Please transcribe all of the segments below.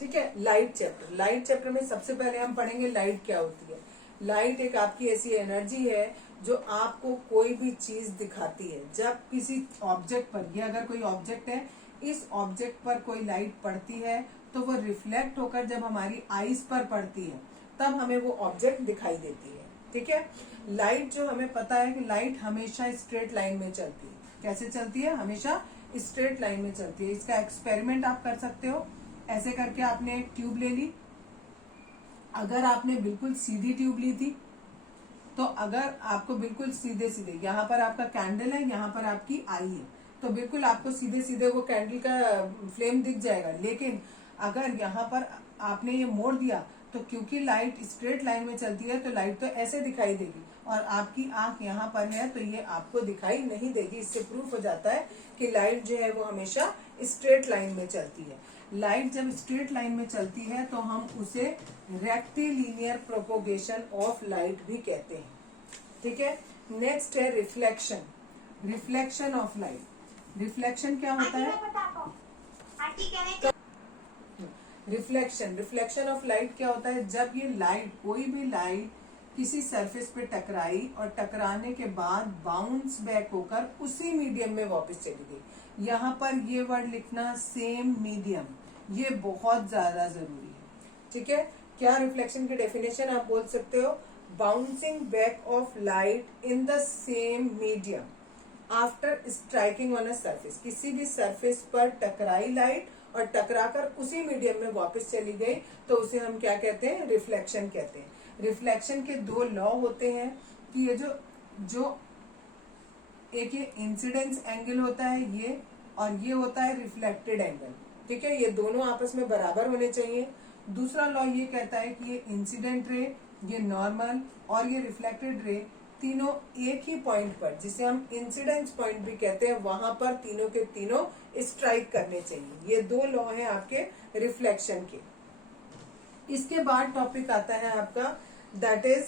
ठीक है। Light chapter में सबसे पहले हम पढ़ेंगे लाइट क्या होती है। लाइट एक आपकी ऐसी एनर्जी है जो आपको कोई भी चीज दिखाती है। जब किसी ऑब्जेक्ट पर, ये अगर कोई ऑब्जेक्ट है, इस ऑब्जेक्ट पर कोई लाइट पड़ती है तो वो रिफ्लेक्ट होकर जब हमारी आईज पर पड़ती है तब हमें वो ऑब्जेक्ट दिखाई देती है। ठीक है। लाइट जो हमें पता है कि लाइट हमेशा स्ट्रेट लाइन में चलती है। कैसे चलती है? हमेशा स्ट्रेट लाइन में चलती है। इसका एक्सपेरिमेंट आप कर सकते हो। ऐसे करके आपने एक ट्यूब ले ली। अगर आपने बिल्कुल सीधी ट्यूब ली थी तो अगर आपको बिल्कुल सीधे सीधे, यहाँ पर आपका कैंडल है, यहाँ पर आपकी आई है, तो बिल्कुल आपको सीधे सीधे वो कैंडल का फ्लेम दिख जाएगा। लेकिन अगर यहाँ पर आपने ये मोड़ दिया तो क्योंकि लाइट स्ट्रेट लाइन में चलती है तो लाइट तो ऐसे दिखाई देगी, और आपकी आंख यहाँ पर है तो ये आपको दिखाई नहीं देगी। इससे प्रूफ हो जाता है कि लाइट जो है वो हमेशा स्ट्रेट लाइन में चलती है। लाइट जब स्ट्रेट लाइन में चलती है तो हम उसे रेक्टिलिनियर प्रोपोगेशन ऑफ लाइट भी कहते हैं। ठीक है। नेक्स्ट है reflection. Reflection of light. Reflection क्या होता है? रिफ्लेक्शन ऑफ लाइट क्या होता है? जब ये लाइट, कोई भी लाइट किसी सरफेस पे टकराई और टकराने के बाद बाउंस बैक होकर उसी मीडियम में वापस चली गई। यहाँ पर ये वर्ड लिखना, सेम मीडियम, ये बहुत ज्यादा जरूरी है। ठीक है। क्या रिफ्लेक्शन की डेफिनेशन आप बोल सकते हो? Bouncing back of light in the same medium after striking on a surface. किसी भी सरफेस पर टकराई लाइट और टकराकर उसी मीडियम में वापस चली गई तो उसे हम क्या कहते हैं? रिफ्लेक्शन कहते हैं। रिफ्लेक्शन के दो लॉ होते हैं कि ये जो एक ये इंसिडेंस एंगल होता है ये, और ये होता है रिफ्लेक्टेड एंगल। ठीक है। ये दोनों आपस में बराबर होने चाहिए। दूसरा लॉ ये कहता है कि ये इंसिडेंट रे, ये नॉर्मल और ये रिफ्लेक्टेड रे तीनों एक ही पॉइंट पर, जिसे हम इंसिडेंस पॉइंट भी कहते हैं, वहां पर तीनों के तीनों स्ट्राइक करने चाहिए। ये दो लॉ हैं आपके रिफ्लेक्शन के। इसके बाद टॉपिक आता है आपका, that is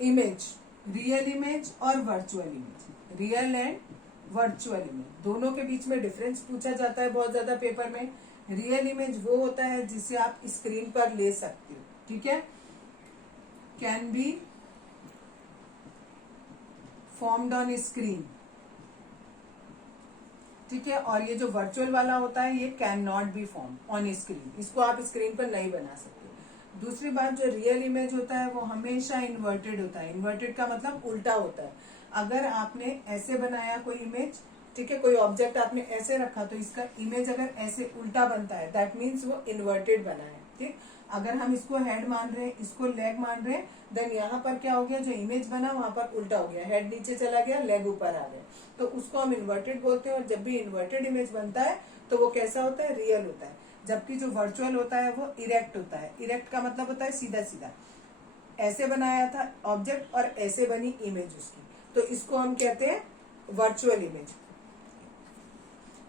image. Real image और virtual image. Real and virtual image दोनों के बीच में डिफरेंस पूछा जाता है बहुत ज्यादा पेपर में। रियल इमेज वो होता है जिसे आप स्क्रीन पर ले सकते हो। ठीक है। Can be formed on screen. ठीक है। और ये जो वर्चुअल वाला होता है ये can not be form on screen, इसको आप स्क्रीन पर नहीं बना सकते। दूसरी बात, जो रियल इमेज होता है वो हमेशा इन्वर्टेड होता है। इन्वर्टेड का मतलब उल्टा होता है। अगर आपने ऐसे बनाया कोई इमेज, ठीक है, कोई ऑब्जेक्ट आपने ऐसे रखा तो इसका इमेज अगर ऐसे उल्टा बनता है दैट मीन्स वो इन्वर्टेड बना है। ठीक। अगर हम इसको हेड मान रहे हैं, इसको लेग मान रहे हैं, देन यहाँ पर क्या हो गया, जो इमेज बना वहां पर उल्टा हो गया, हेड नीचे चला गया, लेग ऊपर आ गया, तो उसको हम इन्वर्टेड बोलते हैं। और जब भी इन्वर्टेड इमेज बनता है तो वो कैसा होता है? रियल होता है। जबकि जो वर्चुअल होता है वो इरेक्ट होता है। इरेक्ट का मतलब होता है सीधा सीधा, ऐसे बनाया था ऑब्जेक्ट और ऐसे बनी इमेज उसकी, तो इसको हम कहते हैं वर्चुअल इमेज।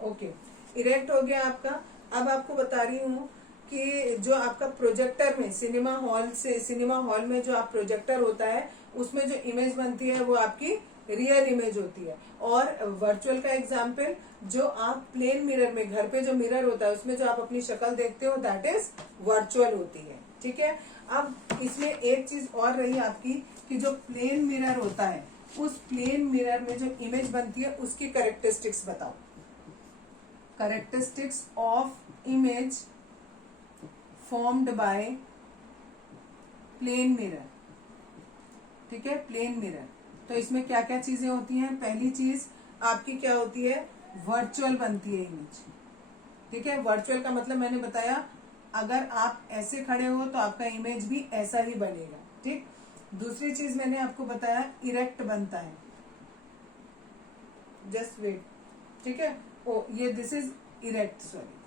ओके, इरेक्ट हो गया आपका। अब आपको बता रही हूँ कि जो आपका प्रोजेक्टर में, सिनेमा हॉल में जो आप प्रोजेक्टर होता है उसमें जो इमेज बनती है वो आपकी रियल इमेज होती है। और वर्चुअल का एग्जाम्पल, जो आप प्लेन मिरर में, घर पे जो मिरर होता है उसमें जो आप अपनी शक्ल देखते हो दैट इज वर्चुअल होती है। ठीक है। अब इसमें एक चीज और रही आपकी कि जो प्लेन मिरर होता है उस प्लेन मिरर में जो इमेज बनती है उसकी कैरेक्टरिस्टिक्स बताओ। Characteristics of image formed by plane mirror. ठीक है, प्लेन मिरर। तो इसमें क्या क्या चीजें होती हैं? पहली चीज आपकी क्या होती है? वर्चुअल बनती है इमेज। ठीक है। वर्चुअल का मतलब मैंने बताया, अगर आप ऐसे खड़े हो तो आपका इमेज भी ऐसा ही बनेगा। ठीक। दूसरी चीज मैंने आपको बताया, इरेक्ट बनता है। Just wait. ठीक है। ओ ये दिस इज इरेक्ट, सॉरी।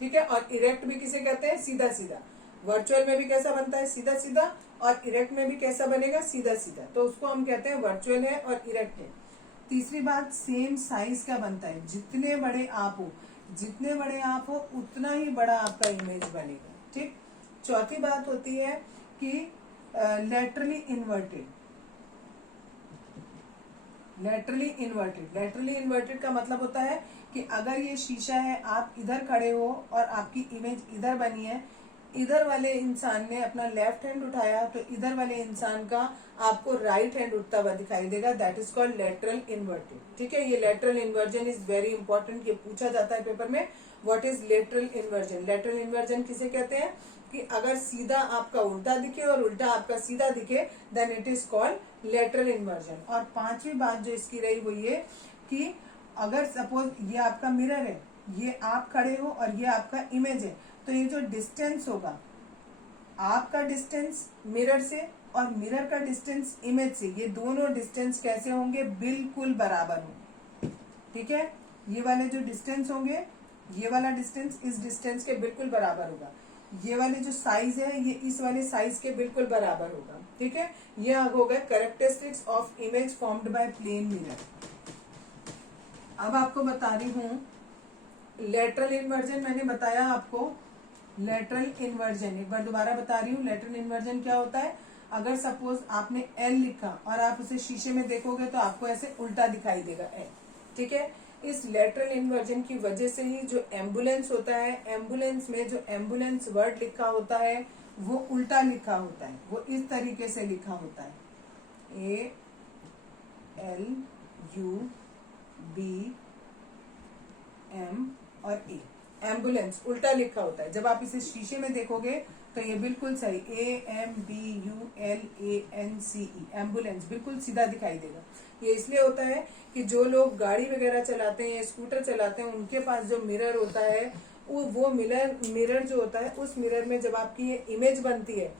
ठीक है। और इरेक्ट भी किसे कहते हैं? सीधा सीधा। वर्चुअल में भी कैसा बनता है? सीधा सीधा। और इरेक्ट में भी कैसा बनेगा? सीधा सीधा। तो उसको हम कहते हैं वर्चुअल है और इरेक्ट है। तीसरी बात, सेम साइज का बनता है। जितने बड़े आप हो उतना ही बड़ा आपका इमेज बनेगा। ठीक। चौथी बात होती है कि laterally inverted. Laterally inverted. Laterally inverted का मतलब होता है कि अगर ये शीशा है, आप इधर खड़े हो और आपकी इमेज इधर बनी है, इधर वाले इंसान ने अपना लेफ्ट हैंड उठाया तो इधर वाले इंसान का आपको राइट हैंड उठता हुआ दिखाई देगा। That is called lateral inverted. ठीक है, ये lateral inversion is very important, ये पूछा जाता है पेपर में। What is lateral inversion? Lateral inversion किसे कहते हैं? कि अगर सीधा आपका उल्टा दिखे और उल्टा आपका सीधा दिखे, then it is called lateral inversion. और पांचवी बात जो इसकी रही वो ये कि अगर सपोज ये आपका मिरर है, ये आप खड़े हो और ये आपका इमेज है, तो ये जो डिस्टेंस होगा, आपका डिस्टेंस मिरर से और मिरर का डिस्टेंस इमेज से, ये दोनों डिस्टेंस कैसे होंगे? बिल्कुल बराबर होंगे। ठीक है, ये वाले जो डिस्टेंस होंगे, ये वाला डिस्टेंस इस डिस्टेंस के बिल्कुल बराबर होगा। ये वाले जो साइज है ये इस वाले साइज के बिल्कुल बराबर होगा। ठीक है, ये हो गए characteristics of image formed by plane mirror. अब आपको बता रही हूं लेटरल इन्वर्जन। मैंने बताया आपको लेटरल इन्वर्जन, एक बार दोबारा बता रही हूँ। लेटरल इन्वर्जन क्या होता है? अगर सपोज आपने एल लिखा और आप उसे शीशे में देखोगे तो आपको ऐसे उल्टा दिखाई देगा एल। ठीक है, इस लेटरल इन्वर्जन की वजह से ही जो एम्बुलेंस होता है, एम्बुलेंस में जो एम्बुलेंस वर्ड लिखा होता है वो उल्टा लिखा होता है, वो इस तरीके से लिखा होता है, ALUBM और ए। एम्बुलेंस उल्टा लिखा होता है। जब आप इसे शीशे में देखोगे तो ये बिल्कुल सही AMBULANCE, एम्बुलेंस बिल्कुल सीधा दिखाई देगा। ये इसलिए होता है कि जो लोग गाड़ी वगैरह चलाते हैं, स्कूटर चलाते हैं, उनके पास जो मिरर होता है वो मिरर जो होता है, उस मिरर में जब आपकी ये इमेज बनती है,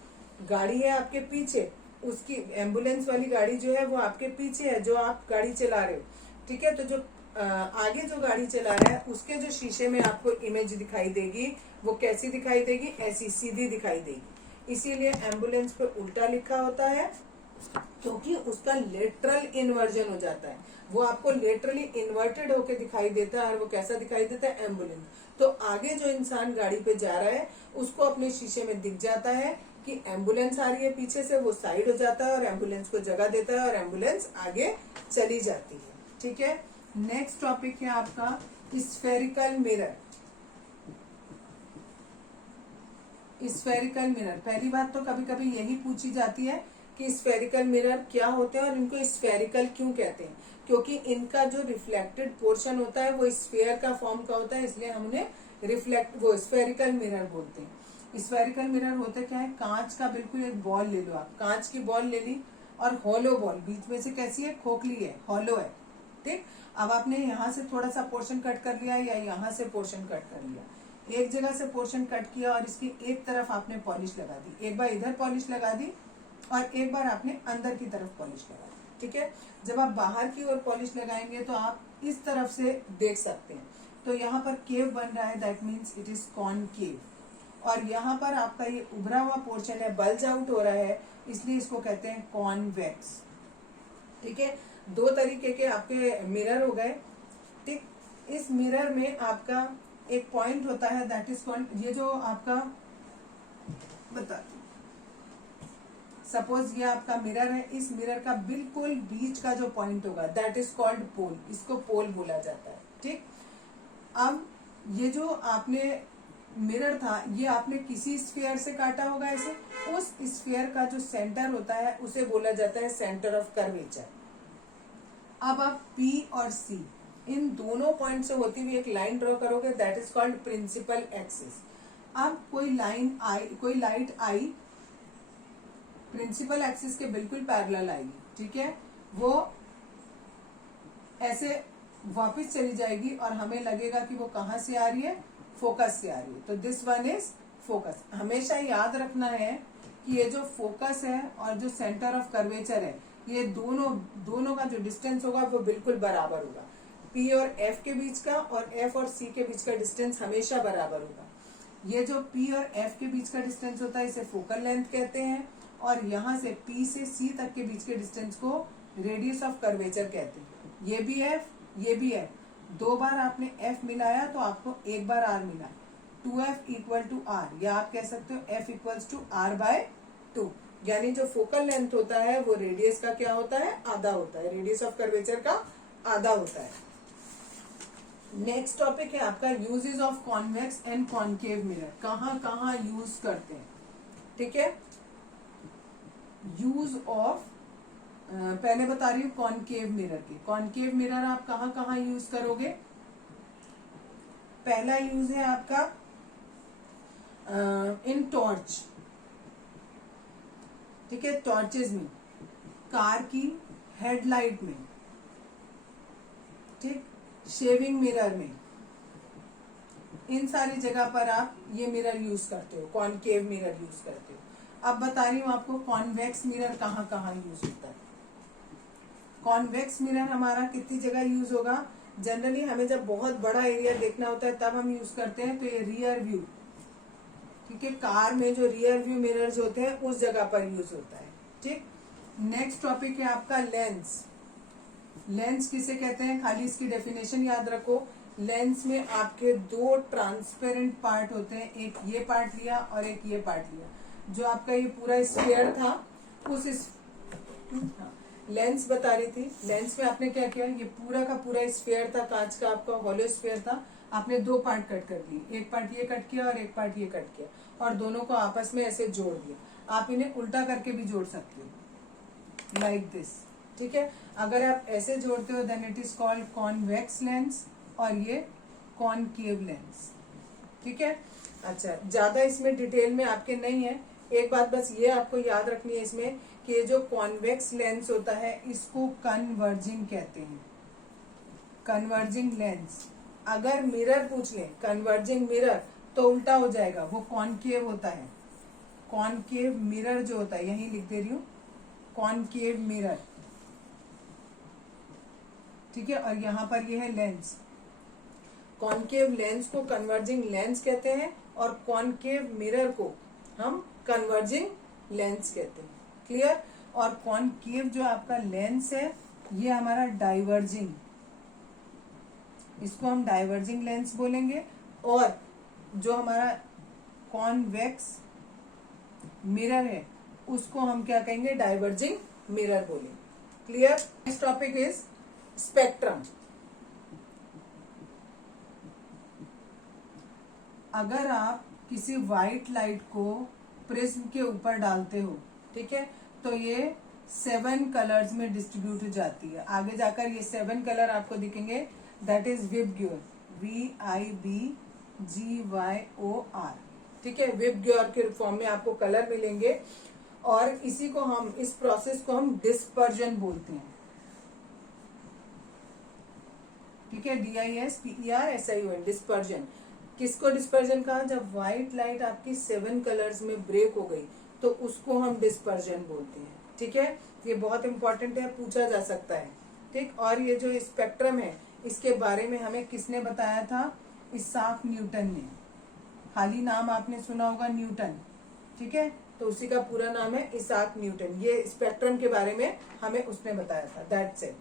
गाड़ी है आपके पीछे, उसकी एम्बुलेंस वाली गाड़ी जो है वो आपके पीछे है, जो आप गाड़ी चला रहे हो। ठीक है, तो जो आगे जो गाड़ी चला रहा है उसके जो शीशे में आपको इमेज दिखाई देगी वो कैसी दिखाई देगी? ऐसी सीधी दिखाई देगी। इसीलिए एम्बुलेंस पे उल्टा लिखा होता है, क्योंकि उसका लेटरल इन्वर्जन हो जाता है। वो आपको लेटरली इन्वर्टेड होके दिखाई देता है और वो कैसा दिखाई देता है? एम्बुलेंस। तो आगे जो इंसान गाड़ी पे जा रहा है उसको अपने शीशे में दिख जाता है कि एम्बुलेंस आ रही है पीछे से, वो साइड हो जाता है और एम्बुलेंस को जगह देता है और एम्बुलेंस आगे चली जाती है। ठीक है, नेक्स्ट टॉपिक है आपका स्फेरिकल मिरर। स्फेरिकल मिरर, पहली बात तो कभी कभी यही पूछी जाती है कि स्फेरिकल मिरर क्या होते हैं और इनको स्फेरिकल क्यों कहते हैं? क्योंकि इनका जो रिफ्लेक्टेड पोर्शन होता है वो स्फेयर का फॉर्म का होता है, इसलिए हम उन्हें वो स्फेरिकल मिरर बोलते हैं। स्फेरिकल मिरर होते क्या है? कांच का बिल्कुल एक बॉल ले लो आप, कांच की बॉल ले ली और हॉलो बॉल, बीच में से कैसी है? खोखली है, हॉलो है। ठीक, अब आपने यहाँ से थोड़ा सा पोर्शन कट कर लिया या यहाँ से पोर्शन कट कर लिया, एक जगह से पोर्शन कट किया और इसकी एक तरफ आपने पॉलिश लगा दी, एक बार इधर पॉलिश लगा दी और एक बार आपने अंदर की तरफ पॉलिश लगा दी। ठीक है, जब आप बाहर की ओर पॉलिश लगाएंगे तो आप इस तरफ से देख सकते हैं। तो यहाँ पर केव बन रहा है, that means it is concave. और यहाँ पर आपका ये उभरा हुआ पोर्शन है, बल्ज आउट हो रहा है, इसलिए इसको कहते हैं कॉन्वेक्स। ठीक है, दो तरीके के आपके मिरर हो गए। ठीक, इस मिरर में आपका एक पॉइंट होता है, दैट इज कॉल्ड, ये जो आपका बता, सपोज ये आपका मिरर है, इस मिरर का बिल्कुल बीच का जो पॉइंट होगा दैट इज कॉल्ड पोल, इसको पोल बोला जाता है। ठीक, अब ये जो आपने मिरर था ये आपने किसी स्फीयर से काटा होगा ऐसे, उस स्फीयर का जो सेंटर होता है उसे बोला जाता है सेंटर ऑफ कर्वेचर। अब आप P और C इन दोनों पॉइंट से होती हुई एक लाइन ड्रॉ करोगे, that is called principal axis. अब कोई लाइट आई प्रिंसिपल एक्सिस के बिल्कुल पैरेलल आएगी। ठीक है, वो ऐसे वापस चली जाएगी और हमें लगेगा कि वो कहाँ से आ रही है? फोकस से आ रही है। तो दिस वन इज फोकस। हमेशा याद रखना है कि ये जो फोकस है और जो सेंटर ऑफ कर्वेचर है, ये दोनों का जो डिस्टेंस होगा वो बिल्कुल बराबर होगा। P और F के बीच का और F और C के बीच का डिस्टेंस हमेशा बराबर होगा। ये जो P और F के बीच का डिस्टेंस होता है इसे फोकल लेंथ कहते हैं, और यहाँ से P से C तक के बीच के डिस्टेंस को रेडियस ऑफ कर्वेचर कहते हैं। ये भी F, ये भी F, दो बार आपने F मिलाया तो आपको एक बार R मिला, 2F इक्वल टू R, या आप कह सकते हो F equals to R by 2। यानी जो फोकल लेंथ होता है वो रेडियस का क्या होता है, आधा होता है, रेडियस ऑफ कर्वेचर का आधा होता है। नेक्स्ट टॉपिक है आपका uses of convex and concave mirror, कहाँ कहाँ यूज करते हैं। ठीक है, यूज ऑफ पहले बता रही हूँ कॉनकेव मिरर की। कॉनकेव मिरर आप कहाँ कहाँ यूज करोगे। पहला यूज है आपका इन टॉर्च, ठीक है, टॉर्चेज में, कार की हेडलाइट में, ठीक, शेविंग मिरर में, इन सारी जगह पर आप ये मिरर यूज करते हो, कॉनकेव मिरर यूज करते हो। अब बता रही हूँ आपको कॉन्वेक्स मिरर कहाँ कहाँ यूज होता है। कॉन्वेक्स मिरर हमारा कितनी जगह यूज होगा, जनरली हमें जब बहुत बड़ा एरिया देखना होता है तब हम यूज करते हैं, तो ये रियर व्यू, ठीक है, कार में जो रियर व्यू मिरर्स होते हैं उस जगह पर यूज होता है। ठीक, नेक्स्ट टॉपिक है आपका लेंस। लेंस किसे कहते हैं, खाली इसकी डेफिनेशन याद रखो। लेंस में आपके दो ट्रांसपेरेंट पार्ट होते हैं, एक ये पार्ट लिया और एक ये पार्ट लिया। जो आपका ये पूरा स्फीयर था उस लेंस बता रही थी, लेंस में आपने क्या किया, ये पूरा का पूरा स्फीयर था, कांच का आपका हॉलो स्फीयर था, आपने दो पार्ट कट कर दिए, एक पार्ट ये कट किया और एक पार्ट ये कट किया, और दोनों को आपस में ऐसे जोड़ दिया। आप इन्हें उल्टा करके भी जोड़ सकते हो, लाइक दिस। ठीक है, अगर आप ऐसे जोड़ते हो then it is called convex lens, और ये कॉनकेव लेंस। ठीक है, अच्छा, ज्यादा इसमें डिटेल में आपके नहीं है, एक बात बस ये आपको याद रखनी है इसमें कि ये जो कॉन्वेक्स लेंस होता है इसको कन्वर्जिंग कहते हैं, कन्वर्जिंग लेंस। अगर मिरर पूछ ले कन्वर्जिंग मिरर तो उल्टा हो जाएगा, वो कॉनकेव होता है। कॉनकेव मिरर जो होता है, यही लिख दे रही हूं, कॉनकेव मिरर। ठीक है, और यहां पर ये है लेंस। कॉनकेव लेंस को कन्वर्जिंग लेंस कहते हैं और कॉनकेव मिरर को हम कन्वर्जिंग लेंस कहते हैं। क्लियर। और कॉनकेव जो आपका लेंस है ये हमारा डाइवर्जिंग, इसको हम डाइवर्जिंग लेंस बोलेंगे, और जो हमारा कॉन्वेक्स मिरर है उसको हम क्या कहेंगे, डाइवर्जिंग मिरर बोलेंगे। Clear. Next topic is spectrum. अगर आप किसी व्हाइट लाइट को प्रिज्म के ऊपर डालते हो, ठीक है, तो ये 7 कलर्स में डिस्ट्रीब्यूट हो जाती है। आगे जाकर ये 7 कलर आपको दिखेंगे, दैट इज विबग्योर, VIBGYOR। ठीक है, विबग्योर के फॉर्म में आपको कलर मिलेंगे, और इसी को हम, इस प्रोसेस को हम डिस्पर्जन बोलते हैं। ठीक है, DISPERSION, डिस्पर्जन। किसको डिस्पर्जन कहा, जब व्हाइट लाइट आपकी 7 कलर्स में ब्रेक हो गई तो उसको हम डिस्पर्जन बोलते हैं। ठीक है, ये बहुत इंपॉर्टेंट है, पूछा जा सकता है। ठीक, और ये जो स्पेक्ट्रम है इसके बारे में हमें किसने बताया था, इसाक न्यूटन ने। खाली नाम आपने सुना होगा न्यूटन, ठीक है, तो उसी का पूरा नाम है इसाक न्यूटन। ये स्पेक्ट्रम के बारे में हमें उसने बताया था, दैट्स इट।